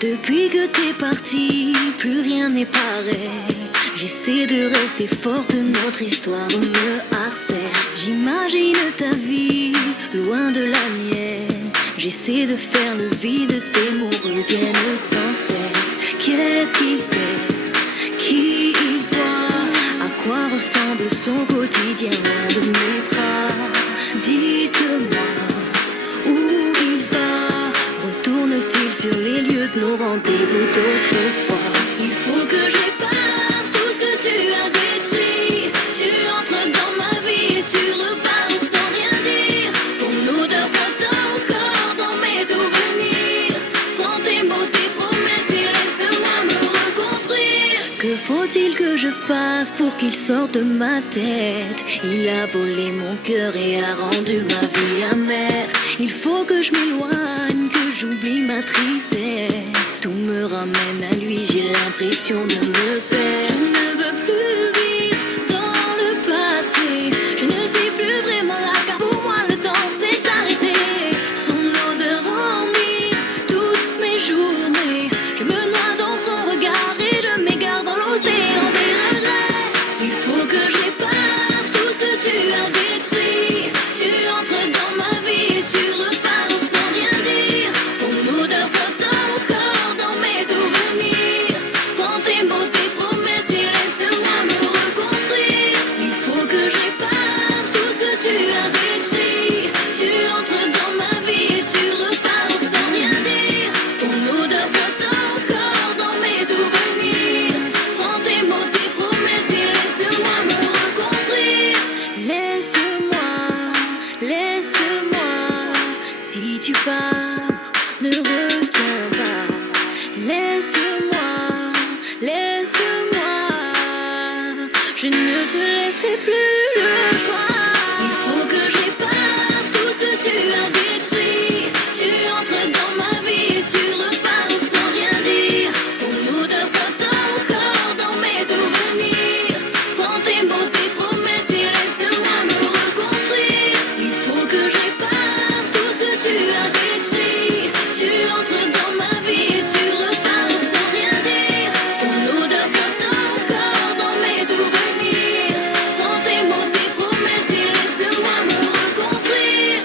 Depuis que t'es parti, plus rien n'est pareil. J'essaie de rester forte, notre histoire me harcèle. J'imagine ta vie, loin de la mienne. J'essaie de faire le vide, tes mots reviennent sans cesse. Qu'est-ce qu'il fait? Qui il voit? À quoi ressemble son quotidien loin de mes bras? Dites-moi, où il va? Retourne-t-il sur les lieux de nos rendez-vous d'autrefois? Il faut que je répare tout ce que tu as détruit. Tu entres dans ma vie et tu repars sans rien dire. Ton odeur flotte encore dans mes souvenirs. Prends tes mots, tes promesses et laisse-moi me reconstruire. Que faut-il que je fasse pour qu'il sorte de ma tête? Il a volé mon cœur et a rendu ma vie amère. Il faut que je m'éloigne, que j'oublie ma tristesse. Tout me ramène à lui, j'ai l'impression de me perdre. Je ne veux plus vivre dans le passé. Je ne suis plus vraiment là car pour moi le temps s'est arrêté. Son odeur enivre toutes mes journées. Je me noie dans son regard et je m'égare dans l'océan des regrets. Il faut que je répare tout ce que tu as détruit. Tu entres dans ma vie et tu repars sans rien dire. Ton odeur flotte encore dans mes souvenirs. Prends tes mots, tes promesses et laisse-moi me reconstruire. Il faut que je répare tout ce que tu as détruit. Tu entres dans ma vie et tu repars sans rien dire. Ton odeur flotte encore dans mes souvenirs. Prends tes mots, tes promesses et laisse-moi me reconstruire. Laisse-moi, laisse-moi. Si tu pars, ne reviens pas. Laisse-moi, laisse-moi. Je ne te laisserai plus le choix. Il faut que je répare tout ce que tu as détruit. Tu entres dans ma vie et tu repars sans rien dire. Ton odeur flotte encore dans mes souvenirs. Prends tes mots, tes promesses et laisse-moi me reconstruire. Il faut que je répare tout ce que tu as détruit. Tu entres dans ma vie et tu repars sans rien dire. Ton odeur flotte encore dans mes souvenirs. Prends tes mots, tes promesses et laisse-moi me reconstruire.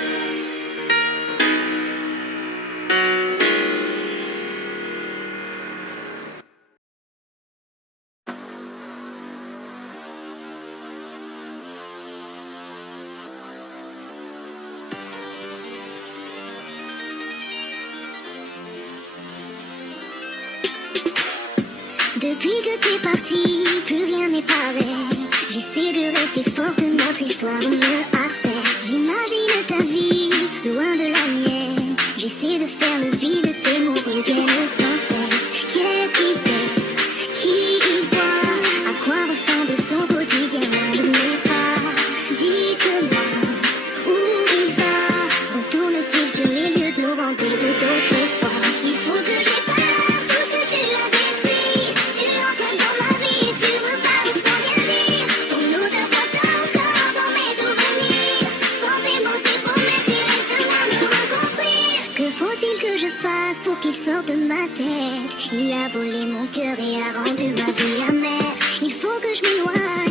Depuis que t'es parti, plus rien n'est pareil. J'essaie de rester forte, notre histoire me harcèle. J'imagine ta vie, loin de la mienne. J'essaie de faire le vide, tes mots reviennent sans cesse. Qu'est-ce qu'il fait? Qui il voit? À quoi ressemble son quotidien loin de mes bras? Dites-moi, où il va? Retourne-t-il sur les lieux de nos rendez-vous d'autrefois? Il faut que je répare tout ce que tu as détruit. Tu entres dans ma vie et tu repars sans rien dire. Ton odeur flotte encore dans mes souvenirs. Prends tes mots, tes promesses et laisse-moi me reconstruire. Que faut-il que je fasse pour qu'il sorte de ma tête? Il a volé mon cœur et a rendu ma vie amère. Il faut que je m'éloigne,